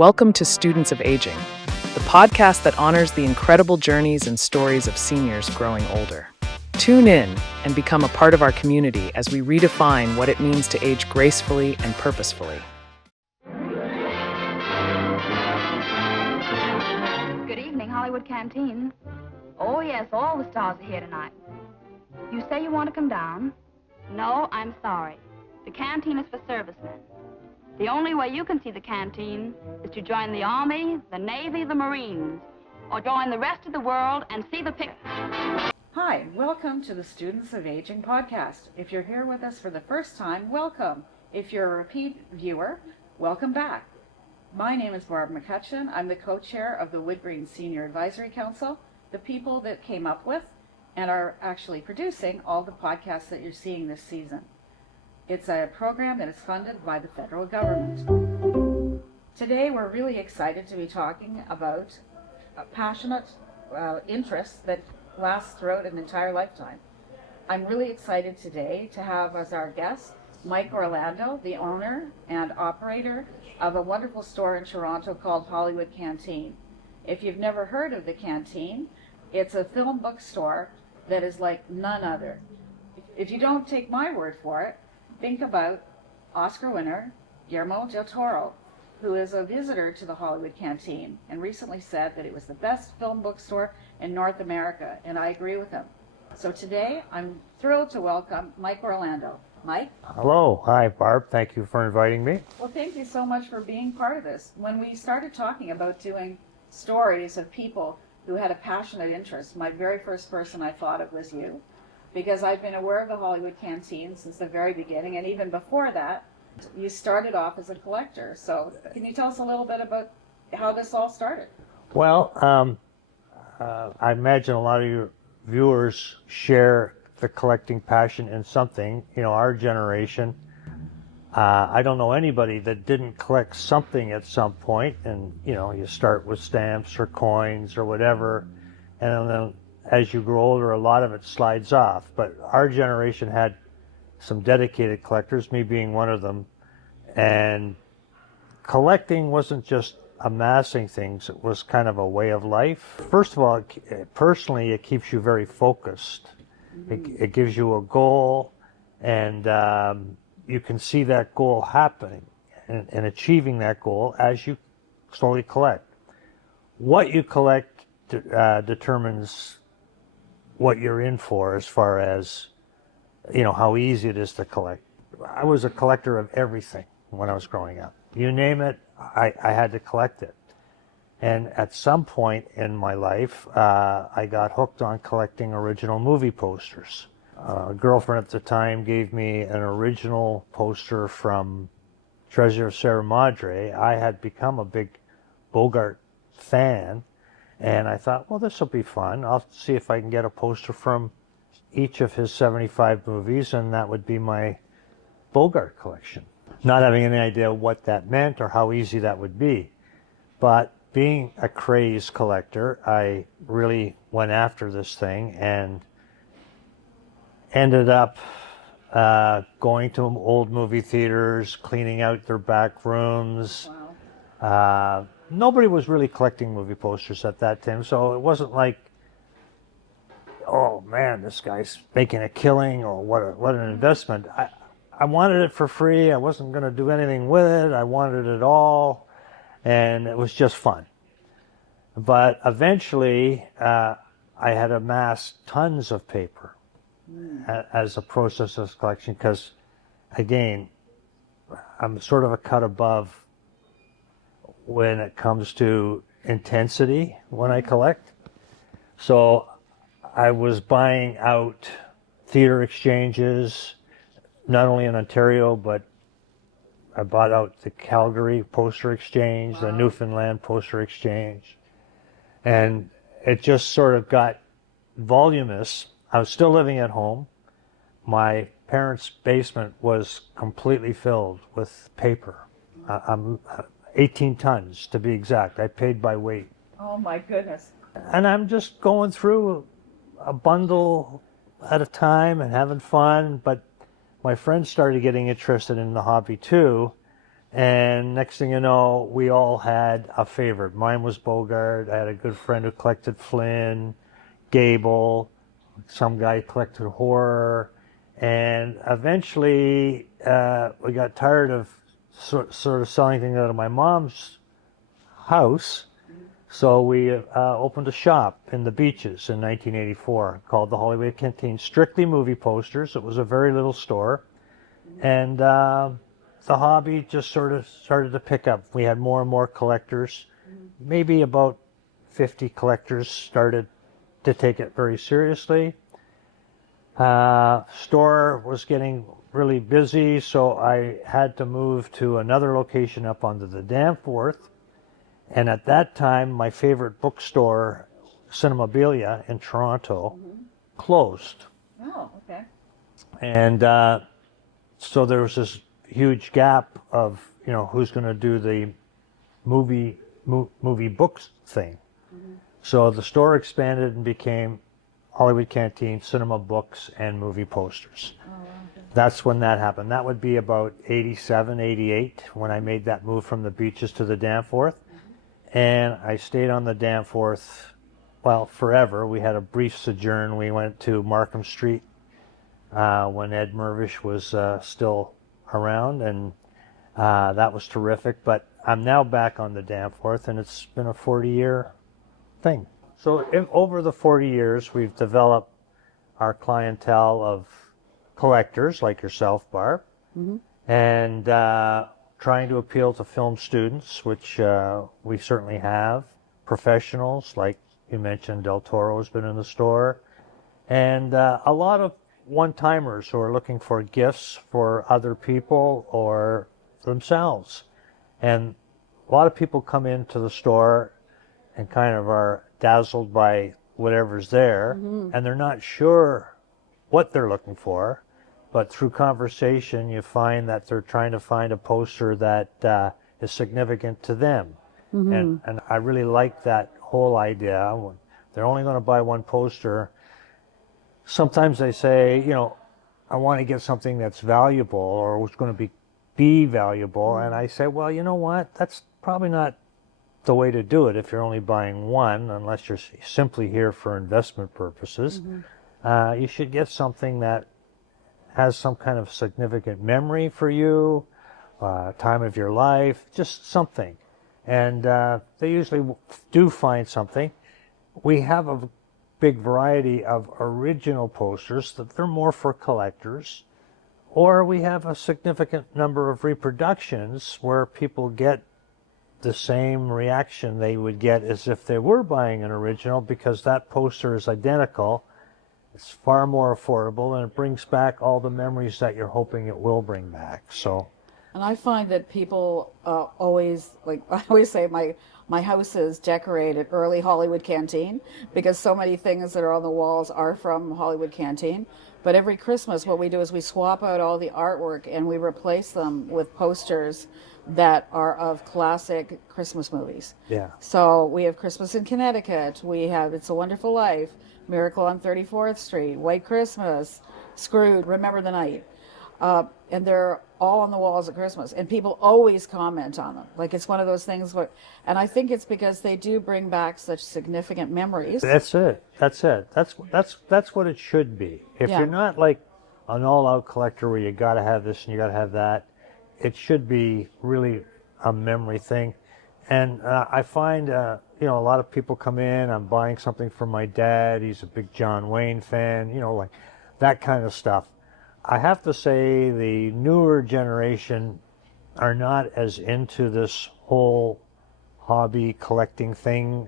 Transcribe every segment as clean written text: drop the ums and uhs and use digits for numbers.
Welcome to Students of Aging, the podcast that honors the incredible journeys and stories of seniors growing older. Tune in and become a part of our community as we redefine what it means to age gracefully and purposefully. Good evening, Hollywood Canteen. Oh, yes, all the stars are here tonight. You say you want to come down? No, I'm sorry. The canteen is for servicemen. The only way you can see the canteen is to join the Army, the Navy, the Marines, or join the rest of the world and see the pictures. Hi, welcome to the Students of Aging podcast. If you're here with us for the first time, welcome. If you're a repeat viewer, welcome back. My name is Barb McCutcheon. I'm the co-chair of the WoodGreen Senior Advisory Council, the people that came up with and are actually producing all the podcasts that you're seeing this season. It's a program that is funded by the federal government. Today we're really excited to be talking about a passionate interest that lasts throughout an entire lifetime. I'm really excited today to have as our guest Mike Orlando, the owner and operator of a wonderful store in Toronto called Hollywood Canteen. If you've never heard of the Canteen, it's a film bookstore that is like none other. If you don't take my word for it, think about Oscar winner Guillermo del Toro, who is a visitor to the Hollywood Canteen and recently said that it was the best film bookstore in North America, and I agree with him. So today I'm thrilled to welcome Mike Orlando. Mike? Hello. Hi, Barb. Thank you for inviting me. Well, thank you so much for being part of this. When we started talking about doing stories of people who had a passionate interest, my very first person I thought of was you, because I've been aware of the Hollywood Canteen since the very beginning, and even before that, you started off as a collector. So can you tell us a little bit about how this all started? Well, I imagine a lot of your viewers share the collecting passion in something. You know, our generation, I don't know anybody that didn't collect something at some point, and you know, you start with stamps or coins or whatever, and then as you grow older, a lot of it slides off. But our generation had some dedicated collectors, me being one of them, and collecting wasn't just amassing things, it was kind of a way of life. First of all, personally, it keeps you very focused. It gives you a goal, and you can see that goal happening and achieving that goal as you slowly collect. What you collect determines what you're in for, as far as, you know, how easy it is to collect. I was a collector of everything when I was growing up. You name it, I had to collect it. And at some point in my life, I got hooked on collecting original movie posters. A girlfriend at the time gave me an original poster from Treasure of Sierra Madre. I had become a big Bogart fan, and I thought, well, this will be fun. I'll see if I can get a poster from each of his 75 movies, and that would be my Bogart collection. Not having any idea what that meant or how easy that would be. But being a crazed collector, I really went after this thing and ended up going to old movie theaters, cleaning out their back rooms. Wow. Nobody was really collecting movie posters at that time, so it wasn't like, oh man, this guy's making a killing, or what an investment. I wanted it for free. I wasn't going to do anything with it. I wanted it all, and it was just fun. But eventually, I had amassed tons of paper as a process of collection, because, again, I'm sort of a cut above when it comes to intensity when I collect. So I was buying out theater exchanges, not only in Ontario, but I bought out the Calgary Poster Exchange, the Newfoundland Poster Exchange, and it just sort of got voluminous. I was still living at home. My parents' basement was completely filled with paper. I'm 18 tons to be exact. I paid by weight. Oh my goodness. And I'm just going through a bundle at a time and having fun, but my friends started getting interested in the hobby too, And next thing you know, we all had a favorite. Mine was Bogart. I had a good friend who collected Flynn, Gable. Some guy collected horror. And eventually, we got tired of sort of selling things out of my mom's house. So we opened a shop in the Beaches in 1984 called the Hollywood Canteen. Strictly movie posters. It was a very little store. And the hobby just sort of started to pick up. We had more and more collectors. Maybe about 50 collectors started to take it very seriously. Store was getting really busy, so I had to move to another location up onto the Danforth. And at that time, my favorite bookstore, Memorabilia in Toronto, closed. Oh, okay. And so there was this huge gap of, who's going to do the movie books thing. So the store expanded and became Hollywood Canteen, cinema books, and movie posters. Oh, wow. That's when that happened. That would be about 87, 88 when I made that move from the Beaches to the Danforth. And I stayed on the Danforth, well, forever. We had a brief sojourn. We went to Markham Street when Ed Mervish was still around, and that was terrific. But I'm now back on the Danforth, and it's been a 40-year thing. So over the 40 years, we've developed our clientele of collectors like yourself, Barb, and trying to appeal to film students, which we certainly have, professionals like you mentioned, Del Toro has been in the store, and a lot of one-timers who are looking for gifts for other people or themselves. And a lot of people come into the store and kind of are dazzled by whatever's there, and they're not sure what they're looking for, but through conversation you find that they're trying to find a poster that is significant to them. And I really like that whole idea. They're only going to buy one poster. Sometimes they say, I want to get something that's valuable or it's going to be valuable. And I say, well, you know what? That's probably not the way to do it if you're only buying one, unless you're simply here for investment purposes. You should get something that has some kind of significant memory for you, time of your life, just something. And they usually do find something. We have a big variety of original posters that they're more for collectors, or we have a significant number of reproductions where people get the same reaction they would get as if they were buying an original, because that poster is identical. It's far more affordable, and it brings back all the memories that you're hoping it will bring back. So, and I find that people always, like I always say, my house is decorated early Hollywood Canteen, because so many things that are on the walls are from Hollywood Canteen. But every Christmas, what we do is we swap out all the artwork and we replace them with posters that are of classic Christmas movies. yeah. So we have Christmas in Connecticut, we have It's a Wonderful Life, Miracle on 34th Street, White Christmas, Scrooge, Remember the Night. And they're all on the walls at Christmas, and people always comment on them. Like, it's one of those things where, and I think it's because they do bring back such significant memories. That's it. That's what it should be. If Yeah. you're not like an all-out collector where you got to have this and you got to have that, it should be really a memory thing. And I find, a lot of people come in, I'm buying something for my dad, he's a big John Wayne fan, like that kind of stuff. I have to say the newer generation are not as into this whole hobby collecting thing,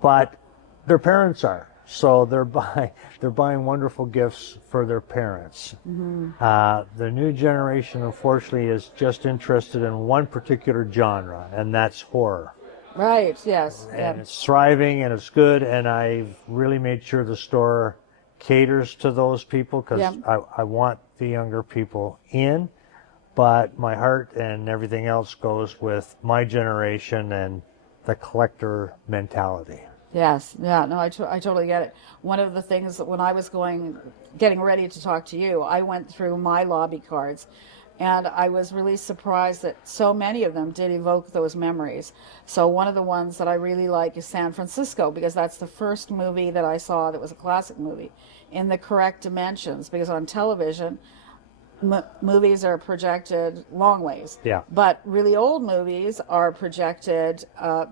but their parents are. So they're buying wonderful gifts for their parents. The new generation, unfortunately, is just interested in one particular genre, and that's horror. Right, yes. And it's thriving and it's good, and I've really made sure the store caters to those people, because I want the younger people in, but my heart and everything else goes with my generation and the collector mentality. Yes, yeah, no, I totally get it. One of the things that when I was getting ready to talk to you, I went through my lobby cards, And I was really surprised that so many of them did evoke those memories. So one of the ones that I really like is San Francisco, because that's the first movie that I saw that was a classic movie in the correct dimensions, because on television, movies are projected long ways. Yeah. But really old movies are projected,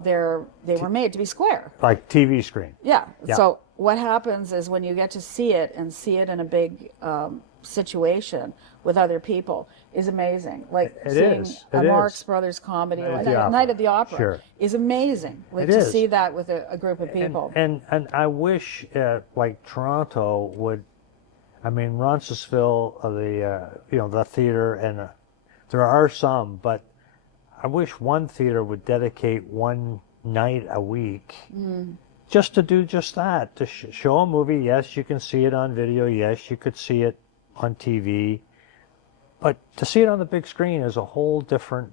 they were made to be square. Like TV screen. Yeah. Yeah. So what happens is when you get to see it and see it in a big situation with other people is amazing. Like seeing a Marx Brothers comedy, like Night at the Opera, sure, is amazing. Like it to is. see that with a group of people. And I wish like Toronto would. I mean, Roncesvalles, the theater, and there are some, but I wish one theater would dedicate one night a week just to do just that, to show a movie. Yes, you can see it on video. Yes, you could see it on TV. But to see it on the big screen is a whole different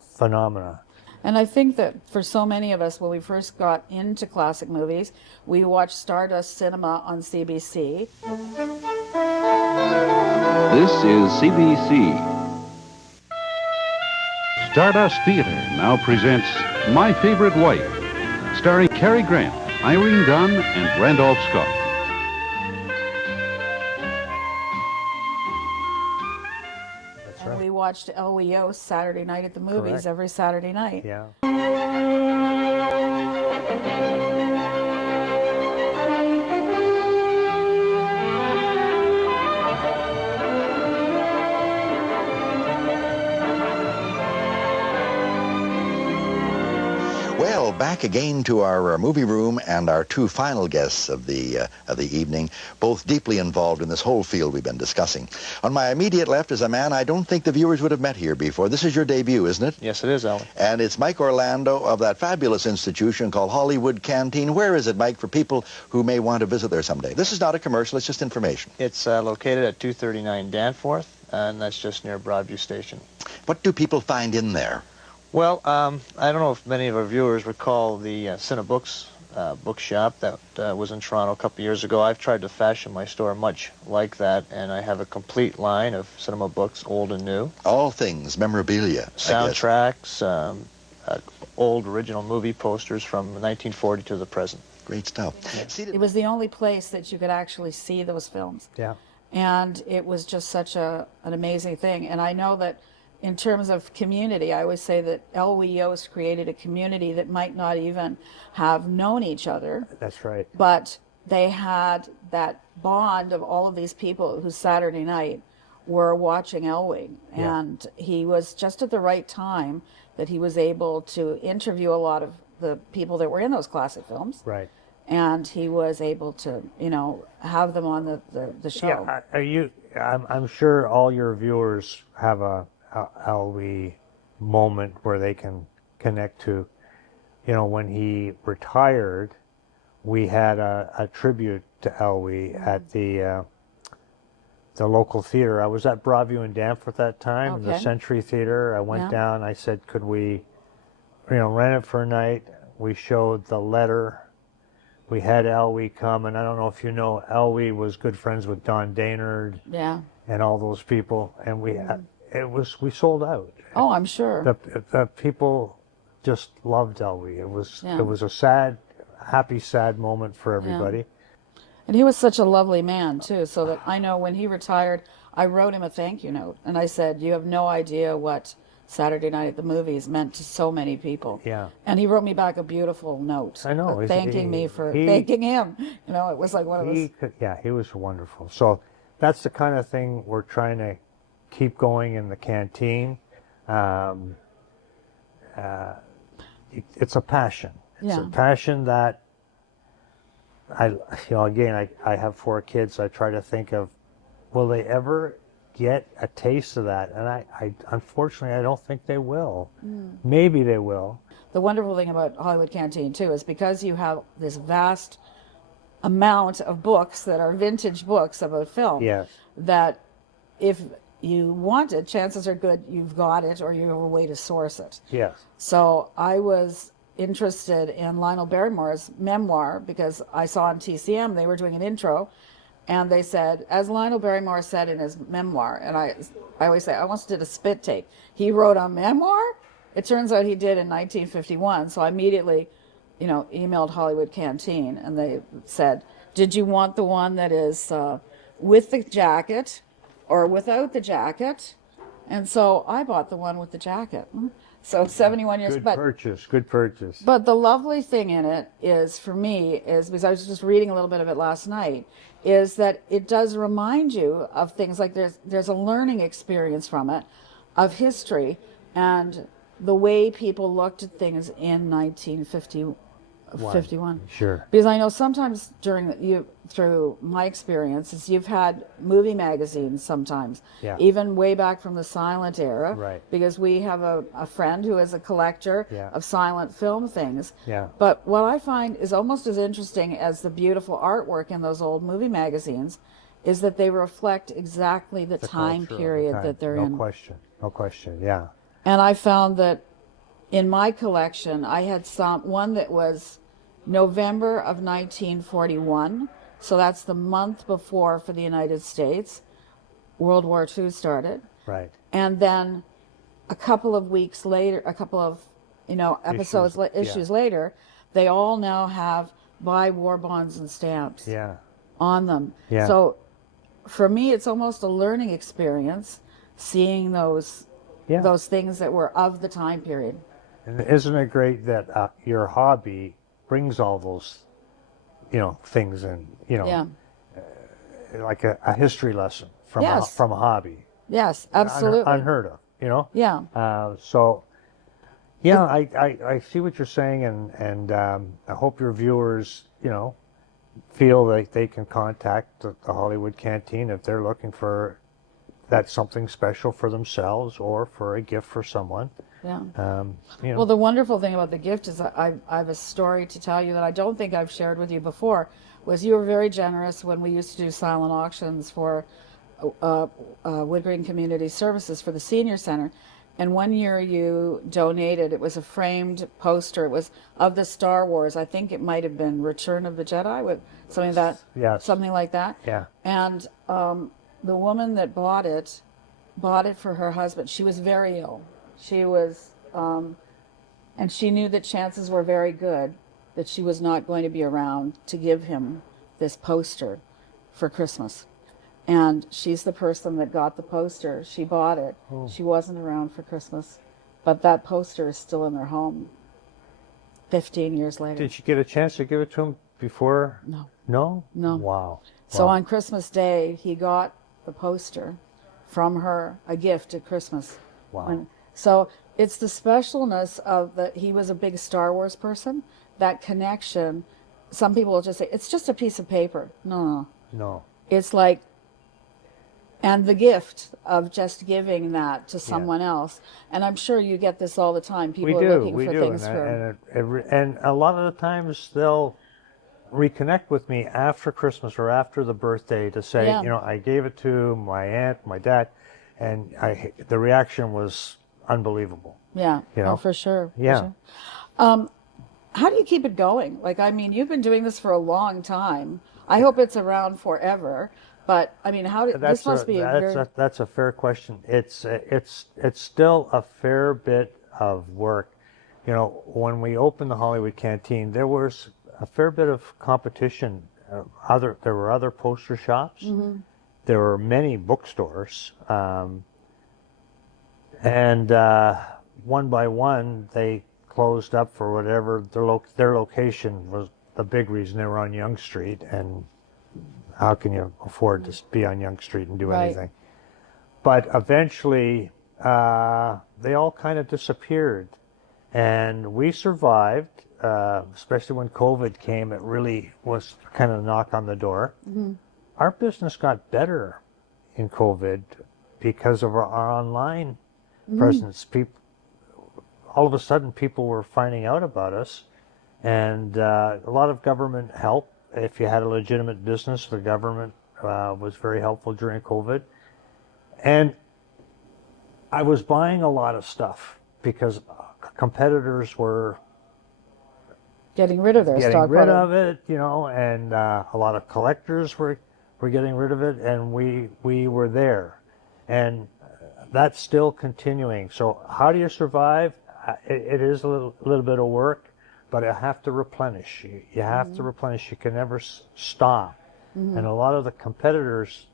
phenomena. And I think that for so many of us, when we first got into classic movies, we watched Stardust Cinema on CBC. This is CBC. Stardust Theater now presents My Favorite Wife, starring Cary Grant, Irene Dunn, and Randolph Scott. And we watched Elwee Yost Saturday night at the movies. Correct. Every Saturday night. Yeah. Well, back again to our movie room and our two final guests of the evening, both deeply involved in this whole field we've been discussing. On my immediate left is a man I don't think the viewers would have met here before. This is your debut, isn't it? Yes, it is, Alan. And it's Mike Orlando of that fabulous institution called Hollywood Canteen. Where is it, Mike, for people who may want to visit there someday? This is not a commercial, it's just information. It's located at 239 Danforth, and that's just near Broadview Station. What do people find in there? Well, I don't know if many of our viewers recall the Cinebooks bookshop that was in Toronto a couple years ago. I've tried to fashion my store much like that, and I have a complete line of cinema books, old and new. All things memorabilia, Soundtracks, old original movie posters from 1940 to the present. Great stuff. It was the only place that you could actually see those films. Yeah. And it was just such an amazing thing. And I know that in terms of community, I always say that Elwee Yost created a community that might not even have known each other. That's right. But they had that bond of all of these people who Saturday night were watching Elwee. Yeah. And he was just at the right time that he was able to interview a lot of the people that were in those classic films. Right. And he was able to, have them on the show. Yeah, I'm sure all your viewers have a Elwee moment where they can connect to. When he retired, we had a tribute to Elwee at the local theater. I was at Broadview in Danforth at that time, the Century Theater. I went down. I said, could we, rent it for a night? We showed the letter. We had Elwee come, and I don't know if you know, Elwee was good friends with Don Daynard. Yeah. And all those people, and we sold out. Oh, I'm sure. The people just loved Elwee. It was a sad, happy, sad moment for everybody. Yeah. And he was such a lovely man too. So that I know when he retired, I wrote him a thank you note, and I said, "You have no idea what Saturday night at the movies meant to so many people." Yeah. And he wrote me back a beautiful note. I know. Thanking me for thanking him. It was like one of those. He was wonderful. So that's the kind of thing we're trying to keep going in the canteen. It's a passion. It's a passion that I have 4 kids. I try to think of, will they ever get a taste of that? And I unfortunately, I don't think they will. Maybe they will. The wonderful thing about Hollywood Canteen too is because you have this vast amount of books that are vintage books about film. Yes. That if you want it, chances are good you've got it or you have a way to source it. Yes. So I was interested in Lionel Barrymore's memoir because I saw on TCM they were doing an intro And they said, as Lionel Barrymore said in his memoir, and I always say, I once did a spit take. He wrote a memoir? It turns out he did in 1951. So I immediately, emailed Hollywood Canteen, and they said, did you want the one that is with the jacket or without the jacket? And so I bought the one with the jacket. So 71 years. Good purchase. But the lovely thing in it is, for me, is because I was just reading a little bit of it last night, is that it does remind you of things like there's a learning experience from it, of history, and the way people looked at things in 1951. Sure. Because I know sometimes through my experiences, you've had movie magazines sometimes, even way back from the silent era. Right. Because we have a friend who is a collector of silent film things. Yeah. But what I find is almost as interesting as the beautiful artwork in those old movie magazines is that they reflect exactly the time period that they're in. No question, yeah. And I found that in my collection, I had one that was November of 1941. So that's the month before, for the United States, World War II started. Right. And then a couple of weeks later, a couple of issues later, they all now have buy war bonds and stamps on them. Yeah. So for me, it's almost a learning experience seeing those things that were of the time period. And isn't it great that your hobby brings all those, things in, like a history lesson from a hobby. Yes, absolutely. Unheard of, Yeah. I see what you're saying, and I hope your viewers, feel like they can contact the Hollywood Canteen if they're looking for something special for themselves or for a gift for someone. Yeah. Well, the wonderful thing about the gift is I have a story to tell you that I don't think I've shared with you before. Was you were very generous when we used to do silent auctions for WoodGreen Community Services for the Senior Center. And one year you donated, it was a framed poster. It was of the Star Wars. I think it might have been Return of the Jedi, with something like that. Yeah. And the woman that bought it for her husband. She was very ill. She was, and she knew that chances were very good that she was not going to be around to give him this poster for Christmas. And she's the person that got the poster. She bought it. Oh. She wasn't around for Christmas. But that poster is still in their home 15 years later. Did she get a chance to give it to him before? No. No? No. Wow. So on Christmas Day, he got the poster from her, a gift at Christmas. Wow. So it's the specialness of he was a big Star Wars person, that connection. Some people will just say, it's just a piece of paper. No. It's like, and the gift of just giving that to someone else. And I'm sure you get this all the time. People are looking for things and a lot of the times they'll reconnect with me after Christmas or after the birthday to say, I gave it to my aunt, my dad, and the reaction was unbelievable. Yeah, for sure. For sure. How do you keep it going? You've been doing this for a long time. I hope it's around forever. But this must be that's a fair question. It's still a fair bit of work. When we opened the Hollywood Canteen, there was a fair bit of competition. There were other poster shops. Mm-hmm. There were many bookstores, and one by one they closed up for whatever their location was. The big reason they were on Yonge Street, and how can you afford to be on Yonge Street and do anything? But eventually, they all kind of disappeared. And we survived, especially when COVID came. It really was kind of a knock on the door. Mm-hmm. Our business got better in COVID because of our online presence. All of a sudden, people were finding out about us. And a lot of government help. If you had a legitimate business, the government was very helpful during COVID. And I was buying a lot of stuff because competitors were getting rid of their stock. Getting rid of it, and a lot of collectors were we're getting rid of it, and we were there. And that's still continuing. So how do you survive? It is a little bit of work, but you have to replenish. You have to replenish. You can never stop. And a lot of the competitors,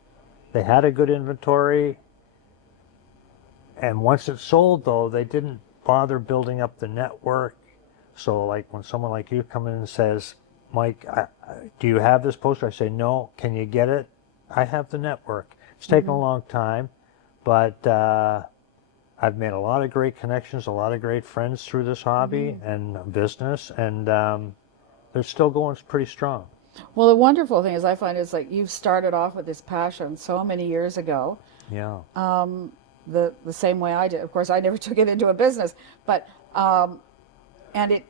they had a good inventory, and once it sold, though, they didn't bother building up the network. So like when someone like you come in and says, Mike, do you have this poster? I say, no. Can you get it? I have the network. It's taken a long time, but I've made a lot of great connections, a lot of great friends through this hobby and business, and they're still going pretty strong. Well, the wonderful thing is I find is like you've started off with this passion so many years ago. Yeah. The same way I did. Of course, I never took it into a business, but and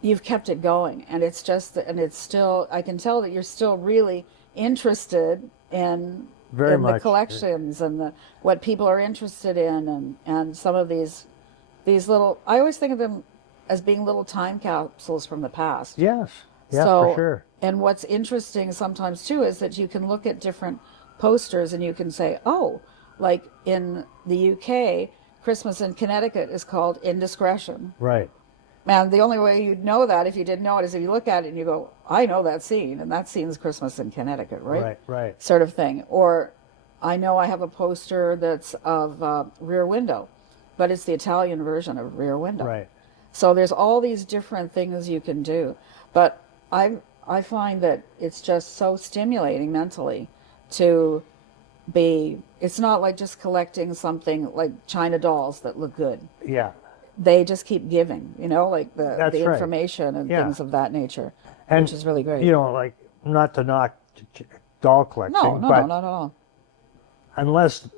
you've kept it going, and it's just and it's still. I can tell that you're still really interested in the collections and what people are interested in, and some of these little. I always think of them as being little time capsules from the past. Yes. Yeah, so, for sure. And what's interesting sometimes too is that you can look at different posters and you can say, oh, like in the UK, Christmas in Connecticut is called Indiscretion. Right. And the only way you'd know that if you didn't know it is if you look at it and you go, I know that scene, and that scene's Christmas in Connecticut, right? Right, right. Sort of thing. Or I know I have a poster that's of Rear Window, but it's the Italian version of Rear Window. Right. So there's all these different things you can do. But I find that it's just so stimulating mentally to be, it's not like just collecting something like China dolls that look good. Yeah. They just keep giving, you know, like the Right. information and things of that nature, And, which is really great. You know, like, not to knock doll collecting, No, but not at all. unless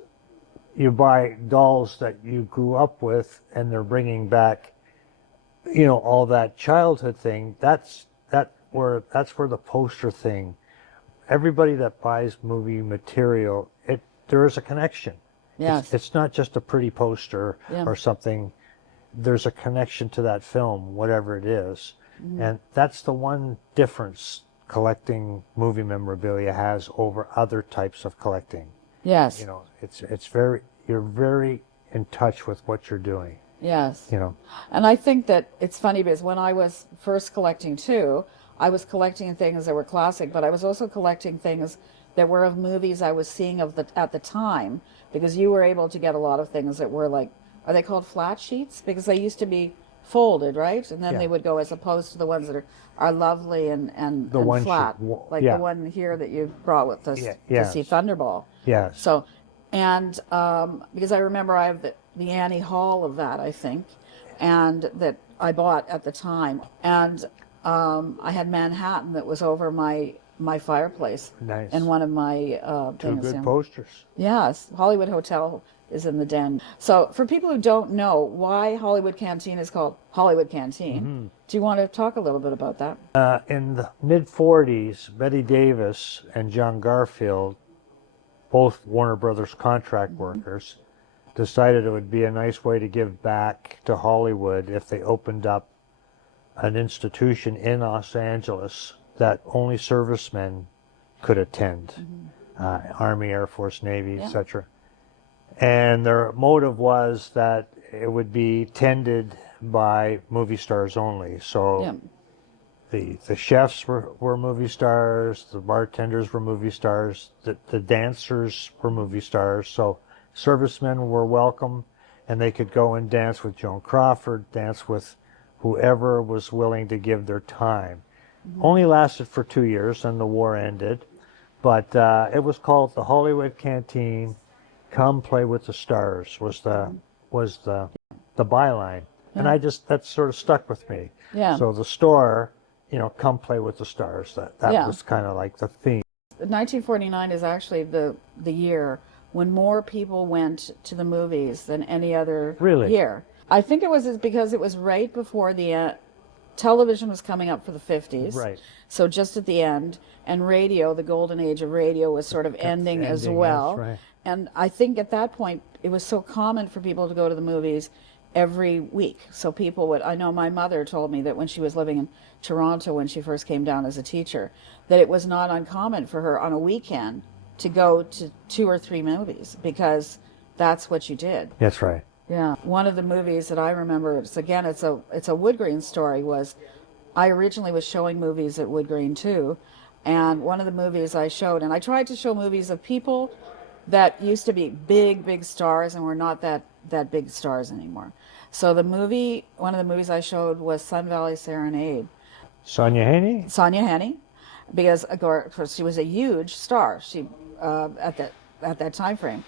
you buy dolls that you grew up with and they're bringing back, you know, all that childhood thing, that's where the poster thing, everybody that buys movie material, there is a connection. Yes. It's not just a pretty poster or something. There's a connection to that film, whatever it is. And that's the one difference collecting movie memorabilia has over other types of collecting. Yes. You know, you're very in touch with what you're doing. Yes. You know. And I think that it's funny because when I was first collecting too, I was collecting things that were classic, but I was also collecting things that were of movies I was seeing at the time, because you were able to get a lot of things that were like, are they called flat sheets? Because they used to be folded, right? And then they would go, as opposed to the ones that are lovely and flat, like the one here that you brought with us to see Thunderball. Yes. So, and because I remember I have the Annie Hall of that, I think, and that I bought at the time, and I had Manhattan that was over my fireplace. Nice. And one of my Two things. good posters. Yes, Hollywood Hotel is in the den. So for people who don't know why Hollywood Canteen is called Hollywood Canteen, do you want to talk a little bit about that? In the mid-'40s, Betty Davis and John Garfield, both Warner Brothers contract workers, decided it would be a nice way to give back to Hollywood if they opened up an institution in Los Angeles that only servicemen could attend, Army, Air Force, Navy, etc. And their motive was that it would be tended by movie stars only. So the chefs were movie stars, the bartenders were movie stars, the dancers were movie stars. So servicemen were welcome, and they could go and dance with Joan Crawford, dance with whoever was willing to give their time. Only lasted for 2 years, and the war ended. But it was called the Hollywood Canteen. Come play with the stars was the byline, and that sort of stuck with me. Yeah. So the store, you know, come play with the stars. That was kind of like the theme. 1949 is actually the year when more people went to the movies than any other year. I think it was because it was right before the television was coming up for the 50s. Right. So just at the end, and radio, the golden age of radio, was sort of ending as well. Right. And I think at that point, it was so common for people to go to the movies, every week. So people would, I know my mother told me that when she was living in Toronto, when she first came down as a teacher, that it was not uncommon for her on a weekend to go to 2 or 3 movies, because that's what you did. That's right. Yeah. One of the movies that I remember, it's a WoodGreen story, was I originally was showing movies at WoodGreen too. And one of the movies I showed, and I tried to show movies of people that used to be big, big stars and were not that big stars anymore. So one of the movies I showed was Sun Valley Serenade. Sonia Haney? Sonia Henney, because of course she was a huge star. She at that time frame.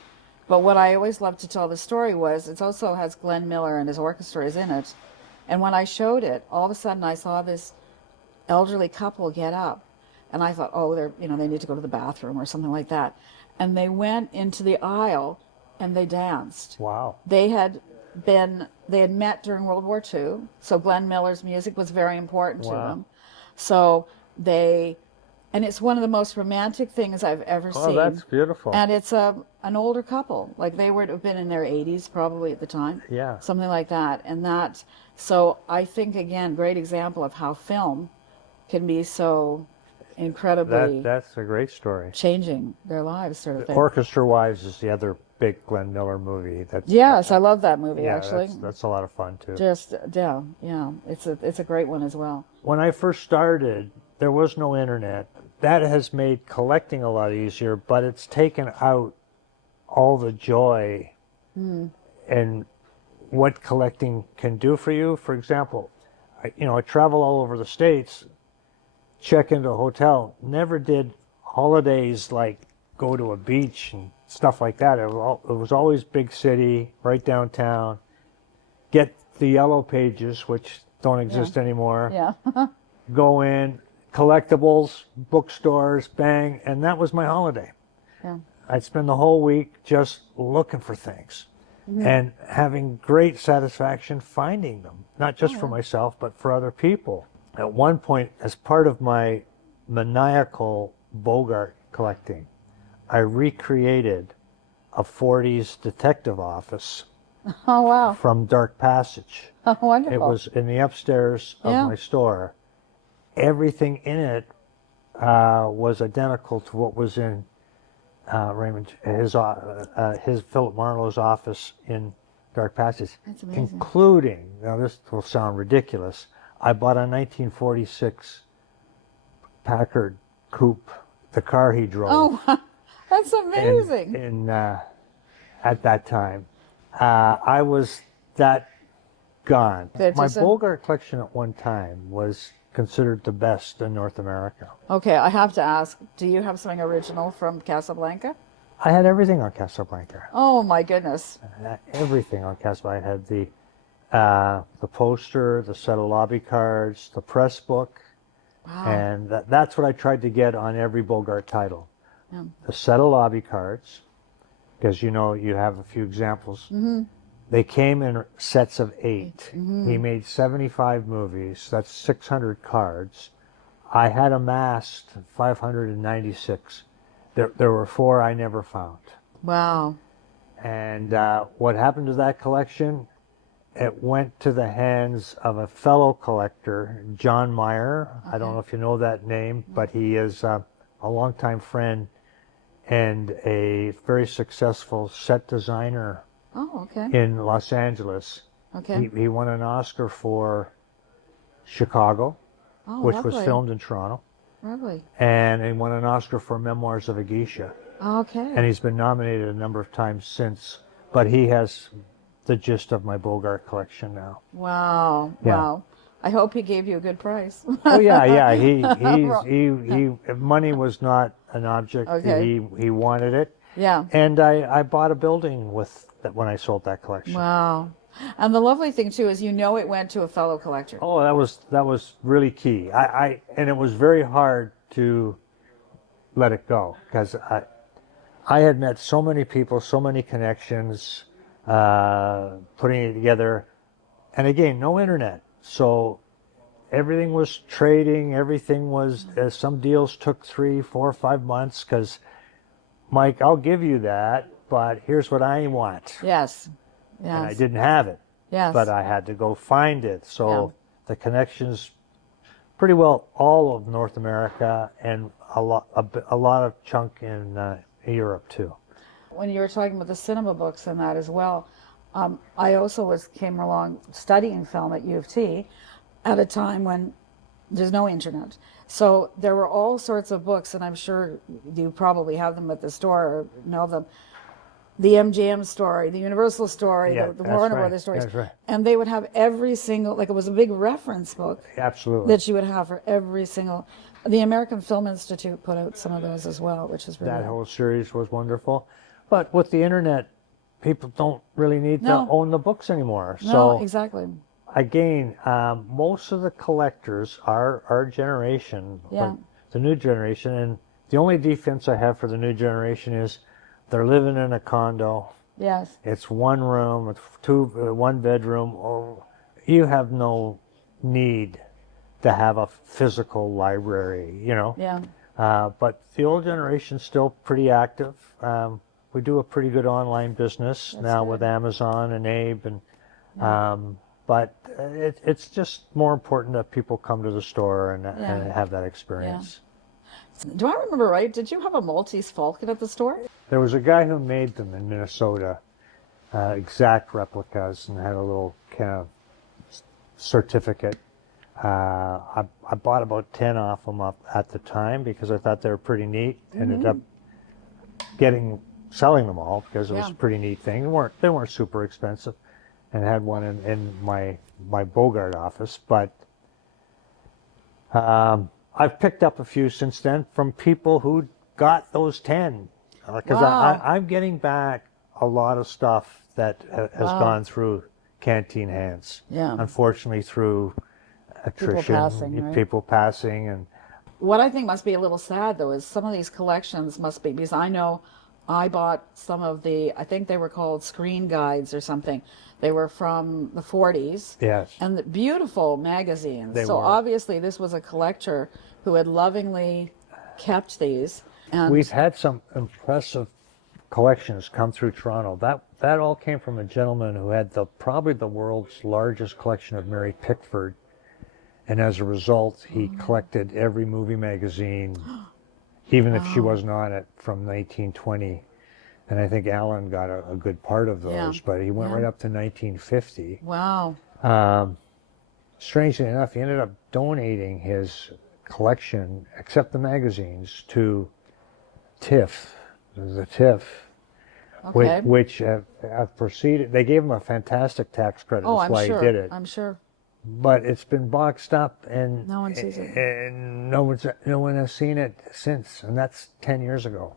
But what I always loved to tell the story was it also has Glenn Miller and his orchestra is in it. And when I showed it, all of a sudden I saw this elderly couple get up, and I thought, oh, they need to go to the bathroom or something like that. And they went into the aisle and they danced. Wow. They had met during World War II, so Glenn Miller's music was very important to them. So and it's one of the most romantic things I've ever seen. Oh, that's beautiful. And it's an older couple, like they would have been in their 80s probably at the time. Yeah. Something like that. So I think, again, great example of how film can be so incredibly that's a great story. changing their lives, sort of thing. Orchestra Wives is the other big Glenn Miller movie. Yes, I love that movie, yeah, actually. That's a lot of fun too. Yeah, it's a great one as well. When I first started, there was no internet. That has made collecting a lot easier, but it's taken out all the joy and what collecting can do for you. For example, I travel all over the States, check into a hotel, never did holidays like go to a beach and stuff like that. It was always big city, right downtown. Get the yellow pages, which don't exist anymore. Yeah. Go in, collectibles, bookstores, bang, and that was my holiday. Yeah. I'd spend the whole week just looking for things and having great satisfaction finding them, not just for myself, but for other people. At one point, as part of my maniacal Bogart collecting, I recreated a 40s detective office Oh, wow. from Dark Passage. Oh, wonderful. It was in the upstairs of my store. Everything in it was identical to what was in his Philip Marlowe's office in Dark Passage. That's amazing. Including, now this will sound ridiculous, I bought a 1946 Packard Coupe, the car he drove. Oh, wow. That's amazing. At that time, I was that gone. My Bogart collection at one time was considered the best in North America. Okay, I have to ask, do you have something original from Casablanca? I had everything on Casablanca. Oh, my goodness. Everything on Casablanca. I had the poster, the set of lobby cards, the press book, and that's what I tried to get on every Bogart title. Yeah. The set of lobby cards, because you have a few examples. They came in sets of 8. He made 75 movies. That's 600 cards. I had amassed 596. There were 4 I never found. Wow. And what happened to that collection? It went to the hands of a fellow collector, John Meyer. Okay. I don't know if you know that name, but he is a longtime friend and a very successful set designer in Los Angeles. Okay. He won an Oscar for Chicago, which was filmed in Toronto. Lovely. And he won an Oscar for Memoirs of a Geisha. Okay. And he's been nominated a number of times since. But he has the gist of my Bogart collection now. Wow. Yeah. Wow. I hope he gave you a good price. Oh yeah. He money was not an object. Okay. He wanted it. Yeah. And I bought a building with that when I sold that collection. Wow. And the lovely thing too is it went to a fellow collector. Oh, that was really key. And it was very hard to let it go because I had met so many people, so many connections, putting it together, and again, no internet, so everything was trading. Everything was some deals took 3, 4, 5 months because Mike, I'll give you that, but here's what I want. Yes. And I didn't have it. Yes. but I had to go find it. So Yeah. the connections, pretty well all of North America and a lot of chunk in Europe too. When you were talking about the cinema books and that as well, I also came along studying film at U of T at a time when there's no internet. So there were all sorts of books, and I'm sure you probably have them at the store or know them. The MGM story, the Universal story, Yeah, the that's Warner right, Brothers stories. that's right. And they would have every single, like it was a big reference book Absolutely. that you would have for every single. The American Film Institute put out some of those as well, which is really That whole series was wonderful. But with the internet, people don't really need to No. own the books anymore. No, So exactly. again, most of the collectors are our generation, Yeah. like the new generation. And the only defense I have for the new generation is they're living in a condo. Yes. It's one room, it's one bedroom. Or you have no need to have a physical library, you know. Yeah. But the old generation's still pretty active. We do a pretty good online business now with Amazon and Abe, and but it's just more important that people come to the store and have that experience. Do I remember right? Did you have a Maltese Falcon at the store? There was a guy who made them in Minnesota, exact replicas, and had a little kind of certificate. I bought about 10 off them up at the time because I thought they were pretty neat. Ended up selling them all because it was a pretty neat thing. They weren't super expensive, and had one in my Bogart office. But I've picked up a few since then from people who got those 10. Because I'm getting back a lot of stuff that has gone through Canteen hands. Yeah. Unfortunately, through attrition, people passing, and What I think must be a little sad though is some of these collections must be, because I know I bought some of I think they were called screen guides or something. They were from the 40s. Yes. And the beautiful magazines. They so were. obviously this was a collector who had lovingly kept these. And we've had some impressive collections come through Toronto. That all came from a gentleman who had probably the world's largest collection of Mary Pickford, and as a result, he collected every movie magazine, even if she wasn't on it, from 1920. And I think Alan got a good part of those, but he went right up to 1950. Wow. Strangely enough, he ended up donating his collection, except the magazines, to TIFF, the TIFF, Okay. which have proceeded. They gave him a fantastic tax credit. Oh, That's I'm why sure. he did it. I'm sure. But it's been boxed up, and No one sees it. And no one has seen it since, and that's 10 years ago.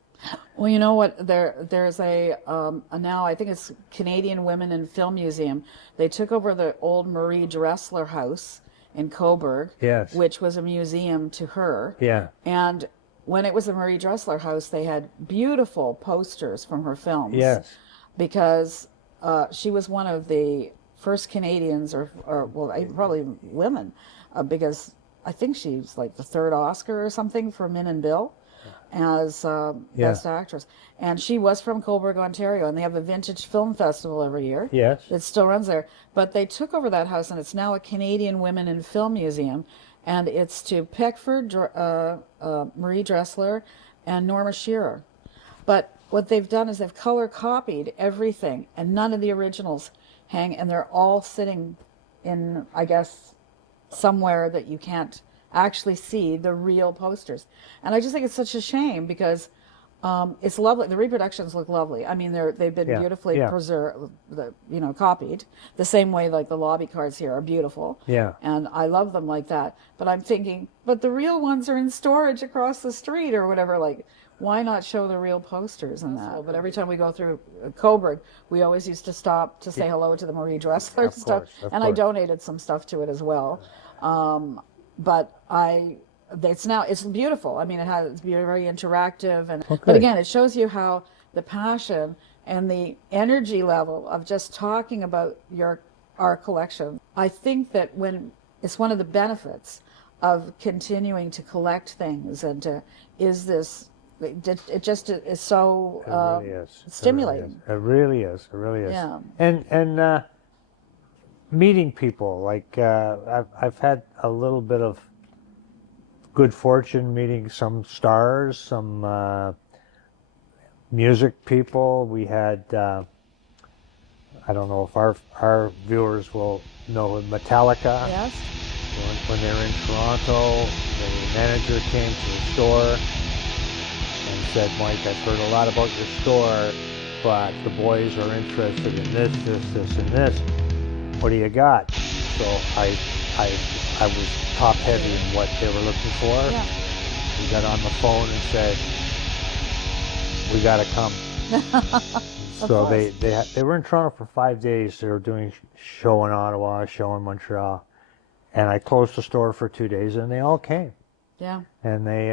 Well, you know what? There's a now I think it's Canadian Women in Film Museum. They took over the old Marie Dressler house in Coburg, Yes. which was a museum to her. Yeah. And when it was the Marie Dressler house, they had beautiful posters from her films. Yes. Because she was one of the first Canadians, or probably women, because I think she's like the third Oscar or something for Min and Bill as Best Actress. And she was from Coburg, Ontario, and they have a vintage film festival every year. Yes. It still runs there. But they took over that house, and it's now a Canadian Women in Film Museum, and it's to Pickford, Marie Dressler, and Norma Shearer. But what they've done is they've color copied everything, and none of the originals hang, and they're all sitting in, I guess, somewhere that you can't actually see the real posters. And I just think it's such a shame because it's lovely. The reproductions look lovely. I mean, they've been beautifully preserved, copied the same way like the lobby cards here are beautiful. Yeah. And I love them like that. But I'm thinking, but the real ones are in storage across the street or whatever. Like, why not show the real posters and that? But every time we go through Coburg, we always used to stop to say hello to the Marie Dressler stuff. And I donated some stuff to it as well. But it's beautiful. I mean, it's very interactive. But again, it shows you how the passion and the energy level of just talking about our collection. I think that it's one of the benefits of continuing to collect things it just is so It really is. stimulating. It really is. Yeah. And meeting people. Like I've had a little bit of good fortune meeting some stars, some music people. We had, I don't know if our viewers will know Metallica. Yes. When they were in Toronto, the manager came to the store and said, Mike, I've heard a lot about your store, but the boys are interested in this, and this. What do you got? So I was top heavy in what they were looking for. Yeah. We got on the phone and said, we got to come. So they were in Toronto for 5 days. They were doing show in Ottawa, show in Montreal, and I closed the store for 2 days, and they all came. Yeah. And they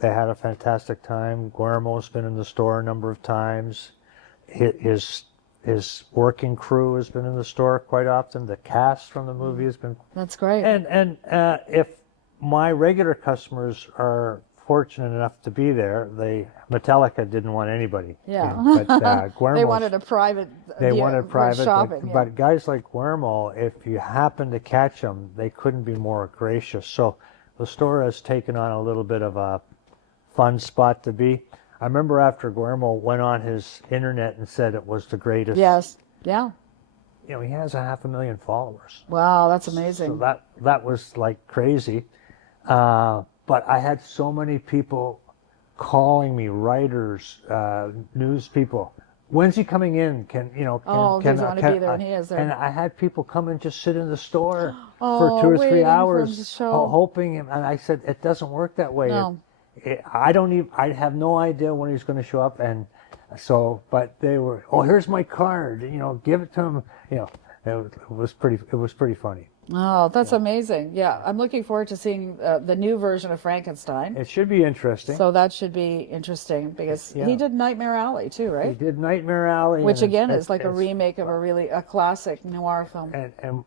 had a fantastic time. Guillermo's been in the store a number of times. His working crew has been in the store quite often. The cast from the movie has been. That's great. And if my regular customers are fortunate enough to be there, Metallica didn't want anybody. Yeah. But they wanted a private. Shopping. But guys like Guillermo, if you happen to catch them, they couldn't be more gracious. So the store has taken on a little bit of a fun spot to be. I remember after Guillermo went on his internet and said it was the greatest. Yes. Yeah. You know, he has 500,000 followers. Wow, that's amazing. So that was like crazy. But I had so many people calling me, writers, news people. When's he coming in? Can they want to be there when he is there. And I had people come and just sit in the store Oh, for 2 or 3 waiting for him hours, to show. hoping. And I said, it doesn't work that way. No. I have no idea when he's going to show up. And so, but they were, here's my card. Give it to him. It was pretty funny. Oh, that's amazing. Yeah, I'm looking forward to seeing the new version of Frankenstein. It should be interesting. So that should be interesting because he did Nightmare Alley too, right? He did Nightmare Alley. Which again is like a remake of a classic noir film. And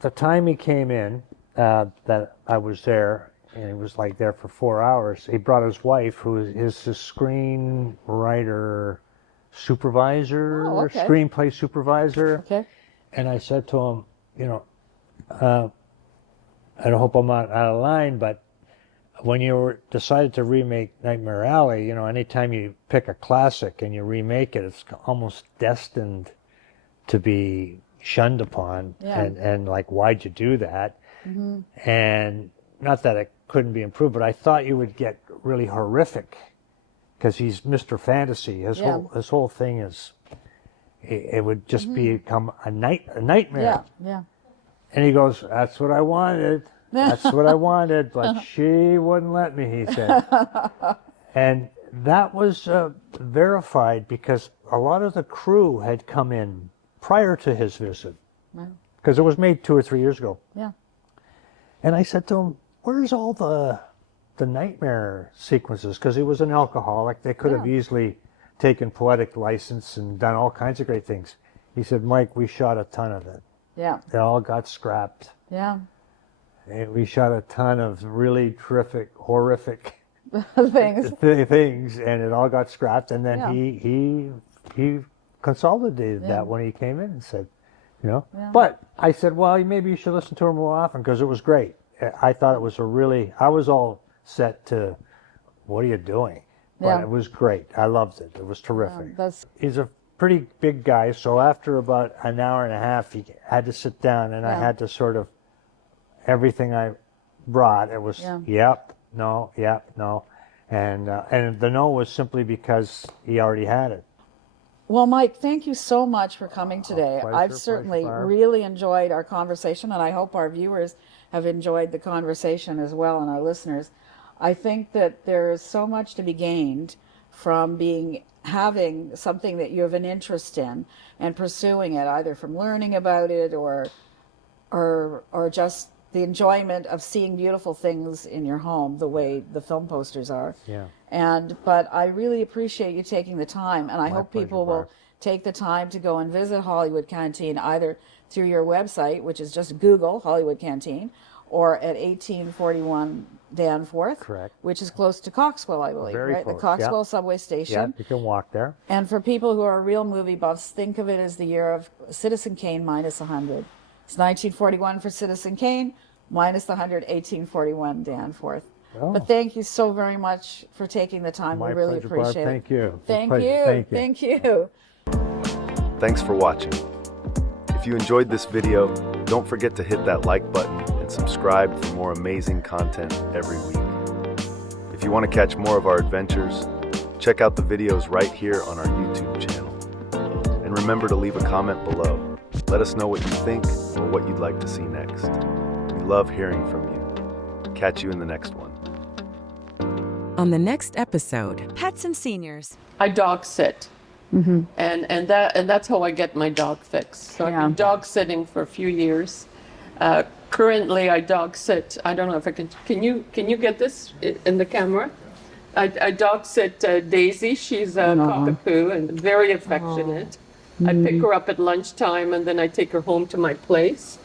the time he came in, that I was there, and he was like there for 4 hours, he brought his wife, who is his screenwriter supervisor, screenplay supervisor. Okay. And I said to him, I hope I'm not out of line, but when you decided to remake Nightmare Alley, anytime you pick a classic and you remake it, it's almost destined to be shunned upon. Yeah. And like, why'd you do that? Mm-hmm. And not that it couldn't be improved, but I thought you would get really horrific because he's Mr. Fantasy. His whole thing is, it would just become a nightmare. Yeah, yeah. And he goes, that's what I wanted. That's what I wanted, but she wouldn't let me, he said. And that was verified because a lot of the crew had come in prior to his visit. Because it was made 2 or 3 years ago. Yeah. And I said to him, where's all the nightmare sequences? Because he was an alcoholic. They could have easily taken poetic license and done all kinds of great things. He said, Mike, we shot a ton of it. Yeah. It all got scrapped. Yeah. And we shot a ton of really terrific, horrific things, and it all got scrapped. And then he consolidated that when he came in and said, Yeah. But I said, well, maybe you should listen to him more often because it was great. I thought it was I was all set to, what are you doing? But it was great. I loved it. It was terrific. He's a pretty big guy, so after about an hour and a half, he had to sit down, and I had to sort of, everything I brought, it was, yep, no, and the no was simply because he already had it. Well, Mike, thank you so much for coming today. Pleasure, I've certainly really enjoyed our conversation, and I hope our viewers have enjoyed the conversation as well, and our listeners. I think that there is so much to be gained from having something that you have an interest in and pursuing it, either from learning about it or just the enjoyment of seeing beautiful things in your home, the way the film posters are. Yeah. But I really appreciate you taking the time, and I hope people will take the time to go and visit Hollywood Canteen, either through your website, which is just Google Hollywood Canteen, or at 1841 Danforth, correct, which is close to Coxwell, I believe, very right? close. The Coxwell subway station. Yeah, you can walk there. And for people who are real movie buffs, think of it as the year of Citizen Kane minus 100. It's 1941 for Citizen Kane, minus the 1841 Danforth. Oh. But thank you so very much for taking the time. My We really pleasure, Barb. appreciate it. Thank you. Thank Pleasure. you. Thank you. Thank you. Thanks for watching. If you enjoyed this video, don't forget to hit that like button and subscribe for more amazing content every week. If you want to catch more of our adventures, check out the videos right here on our YouTube channel. And remember to leave a comment below. Let us know what you think or what you'd like to see next. We love hearing from you. Catch you in the next one. On the next episode, Pets and seniors. I dog sit. Mm-hmm. And that's how I get my dog fix. So I've been dog sitting for a few years. Currently, I dog sit. I don't know if I can you get this in the camera? I dog sit Daisy. She's a cockapoo and very affectionate. I pick her up at lunchtime and then I take her home to my place.